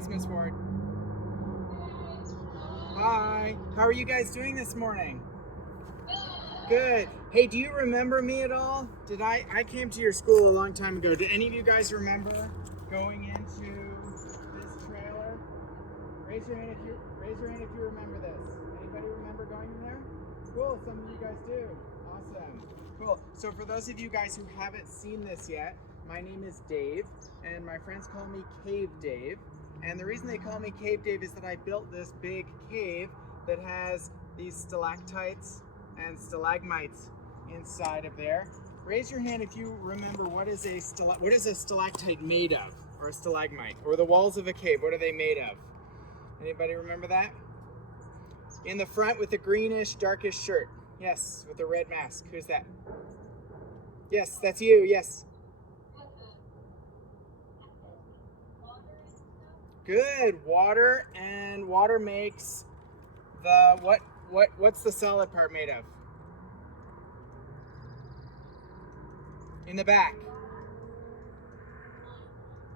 Thanks, Miss Ford. Hi. How are you guys doing this morning? Good. Hey, do you remember me at all? I came to your school a long time ago. Do any of you guys remember going into this trailer? Raise your hand if you remember this. Anybody remember going in there? Cool, some of you guys do. Awesome. Cool. So for those of you guys who haven't seen this yet, my name is Dave, and my friends call me Cave Dave. And the reason they call me Cave Dave is that I built this big cave that has these stalactites and stalagmites inside of there. Raise your hand if you remember what is a stalactite made of, or a stalagmite, or the walls of a cave. What are they made of? Anybody remember that? In the front with the greenish, darkish shirt. Yes, with the red mask. Who's that? Yes, that's you. Yes. Good. Water, and water makes the what's the solid part made of? In the back.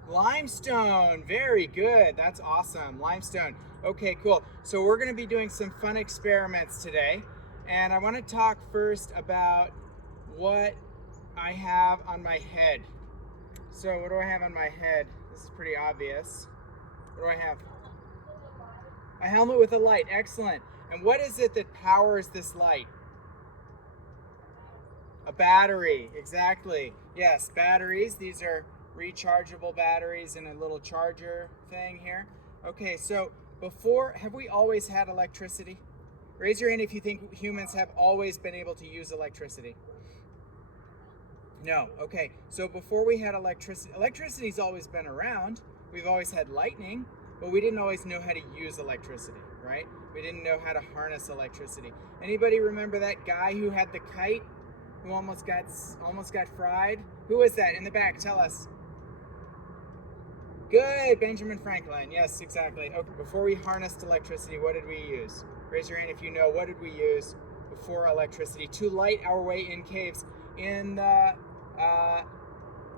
Limestone. Very good. That's awesome. Limestone. Okay, cool. So we're going to be doing some fun experiments today. And I want to talk first about what I have on my head. So what do I have on my head? This is pretty obvious. What do I have? A helmet with a light. Excellent. And what is it that powers this light? A battery. Exactly. Yes, batteries. These are rechargeable batteries in a little charger thing here. Okay, so have we always had electricity? Raise your hand if you think humans have always been able to use electricity. No. Okay, so before we had electricity's always been around. We've always had lightning, but we didn't always know how to use electricity, right? We didn't know how to harness electricity. Anybody remember that guy who had the kite, who almost got fried? Who was that? In the back, tell us. Good, Benjamin Franklin. Yes, exactly. Okay, before we harnessed electricity, what did we use? Raise your hand if you know. What did we use before electricity to light our way in caves? In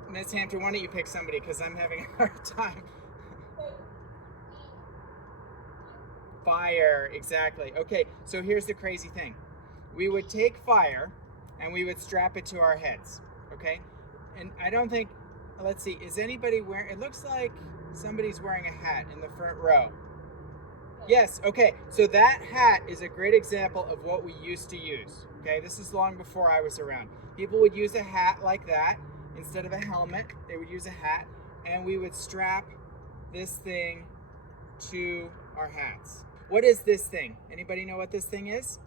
Miss Hampton, why don't you pick somebody, because I'm having a hard time. Fire, exactly. Okay, so here's the crazy thing. We would take fire and we would strap it to our heads, okay? And I don't think, let's see, is anybody wearing, it looks like somebody's wearing a hat in the front row. Yes, okay, so that hat is a great example of what we used to use, okay? This is long before I was around. People would use a hat like that. Instead of a helmet, they would use a hat, and we would strap this thing to our hats. What is this thing? Anybody know what this thing is?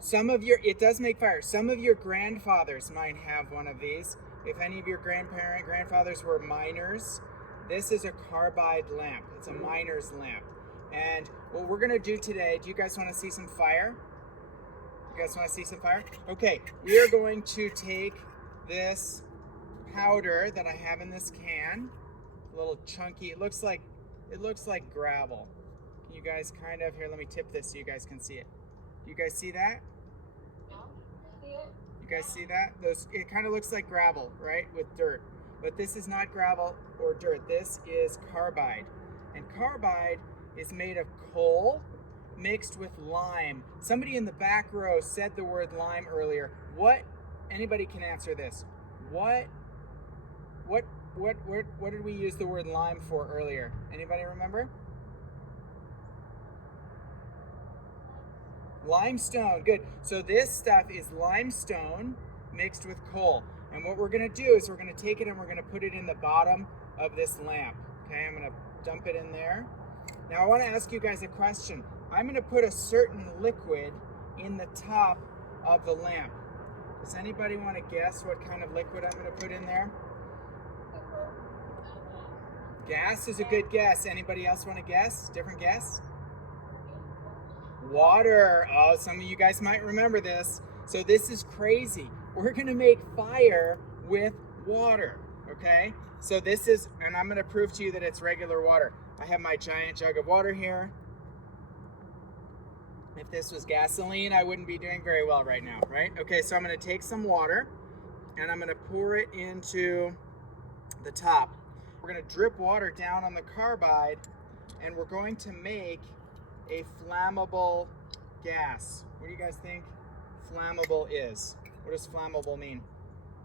It does make fire. Some of your grandfathers might have one of these. If any of your grandfathers were miners, this is a carbide lamp. It's a miner's lamp. And what we're gonna do today, do you guys wanna see some fire? You guys want to see some fire? Okay, we are going to take this powder that I have in this can, a little chunky. It looks like gravel. Can you guys here? Let me tip this so you guys can see it. Do you guys see that? You guys see that? It kind of looks like gravel, right, with dirt. But this is not gravel or dirt. This is carbide, and carbide is made of coal mixed with lime. Somebody in the back row said the word lime earlier. Anybody can answer this. What did we use the word lime for earlier? Anybody remember? Limestone. Good. So this stuff is limestone mixed with coal. And what we're going to do is we're going to take it and we're going to put it in the bottom of this lamp. Okay, I'm going to dump it in there. Now I want to ask you guys a question. I'm going to put a certain liquid in the top of the lamp. Does anybody want to guess what kind of liquid I'm going to put in there? Gas is a good guess. Anybody else want to guess? Different guess? Water. Oh, some of you guys might remember this. So this is crazy. We're going to make fire with water, okay? So and I'm going to prove to you that it's regular water. I have my giant jug of water here. If this was gasoline, I wouldn't be doing very well right now, right? Okay, so I'm going to take some water and I'm going to pour it into the top. We're going to drip water down on the carbide, and we're going to make a flammable gas. What do you guys think flammable is? What does flammable mean?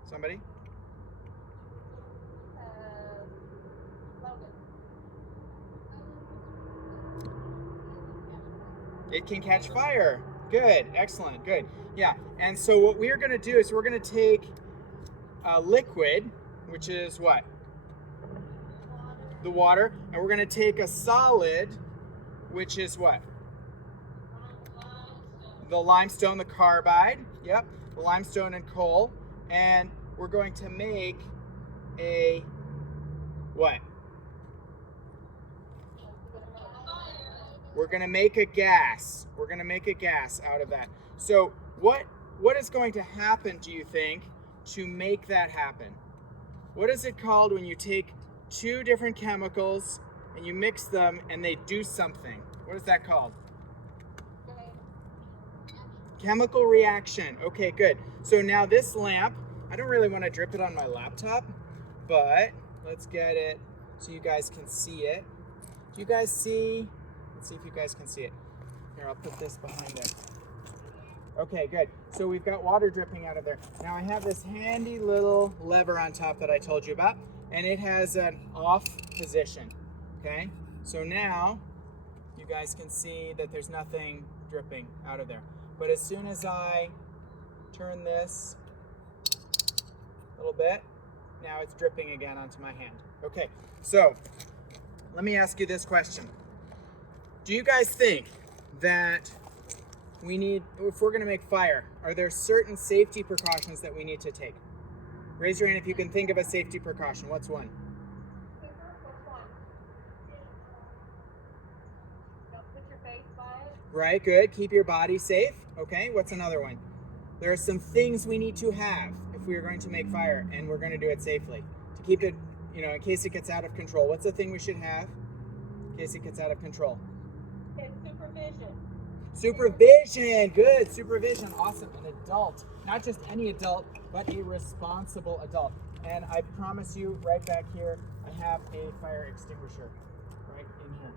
Somebody? It can catch fire. Good, excellent, good. Yeah, and so what we're going to do is we're going to take a liquid, which is what? The water. And we're going to take a solid, which is what? The limestone, the carbide. Yep, the limestone and coal. And we're going to make a what? We're going to make a gas. We're going to make a gas out of that. So what is going to happen, do you think, to make that happen? What is it called when you take two different chemicals and you mix them and they do something? What is that called? Chemical reaction. Okay, good. So now this lamp, I don't really want to drip it on my laptop, but let's get it so you guys can see it. Do you guys see? Let's see if you guys can see it. Here, I'll put this behind there. Okay, good. So we've got water dripping out of there. Now I have this handy little lever on top that I told you about, and it has an off position. Okay, so now you guys can see that there's nothing dripping out of there. But as soon as I turn this a little bit, now it's dripping again onto my hand. Okay, so let me ask you this question. Do you guys think that we need, if we're going to make fire, are there certain safety precautions that we need to take? Raise your hand if you can think of a safety precaution. What's one? Don't put your face by it. Right, good. Keep your body safe. Okay, what's another one? There are some things we need to have if we are going to make fire, and we're going to do it safely. To keep it, in case it gets out of control. What's the thing we should have in case it gets out of control? It's supervision. Supervision, good, supervision, awesome. An adult, not just any adult, but a responsible adult. And I promise you, right back here, I have a fire extinguisher right in here,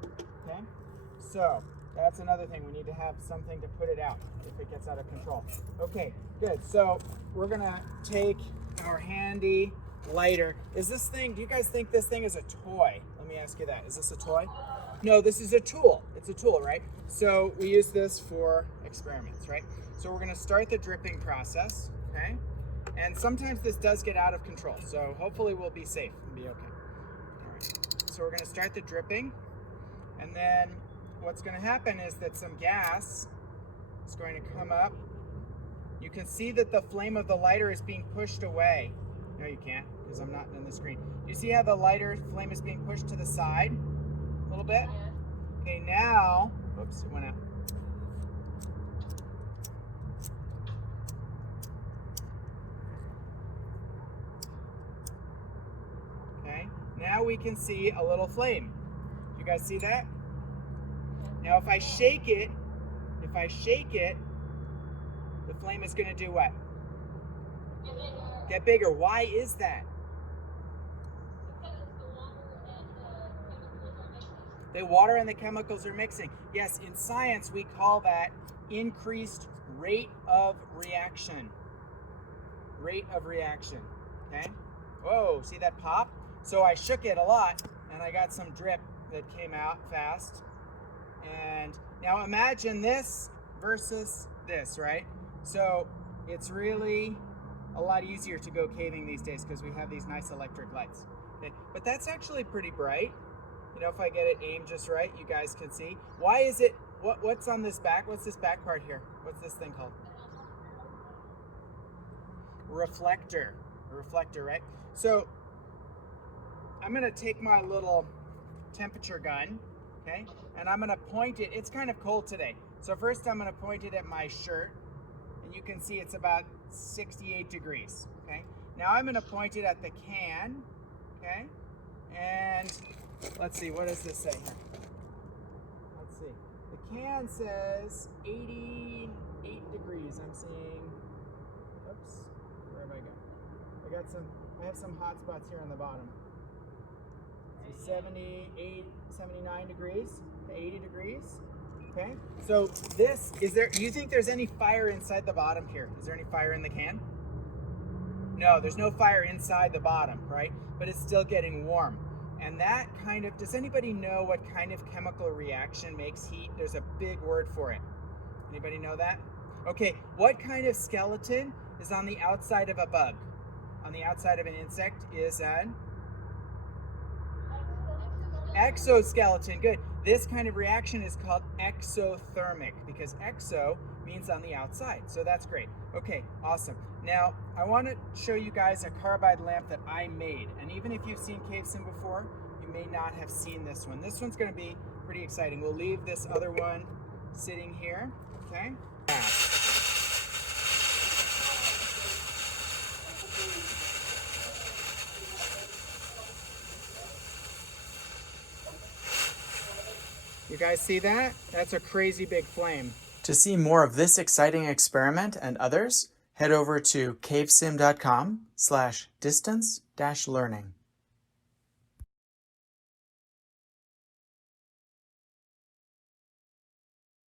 okay? So, that's another thing, we need to have something to put it out if it gets out of control. Okay, good, so we're gonna take our handy lighter. Is this thing, do you guys think this thing is a toy? Let me ask you that, is this a toy? No, this is a tool. It's a tool, right? So we use this for experiments, right? So we're going to start the dripping process, okay? And sometimes this does get out of control, so hopefully we'll be safe and be okay. All right. So we're going to start the dripping, and then what's going to happen is that some gas is going to come up. You can see that the flame of the lighter is being pushed away. No, you can't, because I'm not in the screen. You see how the lighter flame is being pushed to the side? A little bit. Okay, now, oops, it went out. Okay, now we can see a little flame. You guys see that? Now if I shake it, the flame is going to do what? Get bigger. Why is that? The water and the chemicals are mixing. Yes, in science we call that increased rate of reaction. Rate of reaction, okay? Whoa, see that pop? So I shook it a lot and I got some drip that came out fast. And now imagine this versus this, right? So it's really a lot easier to go caving these days because we have these nice electric lights. Okay? But that's actually pretty bright. If I get it aimed just right, you guys can see. Why is it, what's on this back? What's this back part here? What's this thing called? Reflector. A reflector, right? So, I'm going to take my little temperature gun, okay? And I'm going to point it, it's kind of cold today. So first I'm going to point it at my shirt, and you can see it's about 68 degrees, okay? Now I'm going to point it at the can, okay? And let's see, what does this say here? Let's see. The can says 88 degrees. I'm seeing, oops, where have I got? I have some hot spots here on the bottom. So 78, 79 degrees to 80 degrees. Okay, so this, do you think there's any fire inside the bottom here? Is there any fire in the can? No, there's no fire inside the bottom, right? But it's still getting warm. And that kind of, does anybody know what kind of chemical reaction makes heat? There's a big word for it. Anybody know that? Okay, what kind of skeleton is on the outside of a bug? On the outside of an insect is an exoskeleton. Good. This kind of reaction is called exothermic because exo means on the outside. So that's great. Okay, awesome. Now, I want to show you guys a carbide lamp that I made. And even if you've seen CaveSim before, you may not have seen this one. This one's going to be pretty exciting. We'll leave this other one sitting here, okay? You guys see that? That's a crazy big flame. To see more of this exciting experiment and others, head over to cavesim.com/distance-learning.